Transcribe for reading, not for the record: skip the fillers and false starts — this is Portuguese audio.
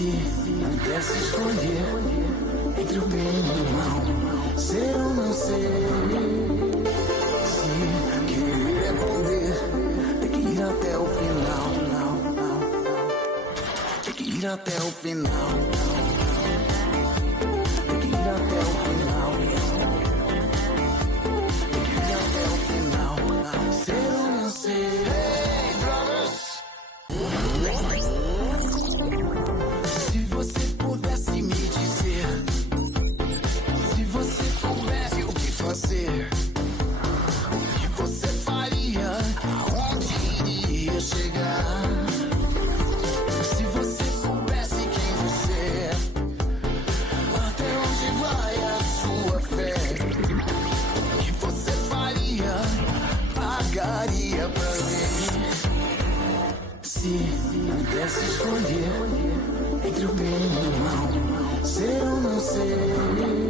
Se pudesse escolher entre o bem e o mal, ser ou não ser. Se querer é poder, tem que ir até o final. Tem que ir até o final. Tem que ir até o final. Tem que ir até o final. Ser ou não ser. Hey, brothers! Se você pudesse me dizer, se você soubesse o que fazer, o que você faria, aonde iria chegar? Se você soubesse quem você é, até onde vai a sua fé, o que você faria, pagaria pra ver. Se pudesse escolher entre o bem e o mal, ser ou não ser.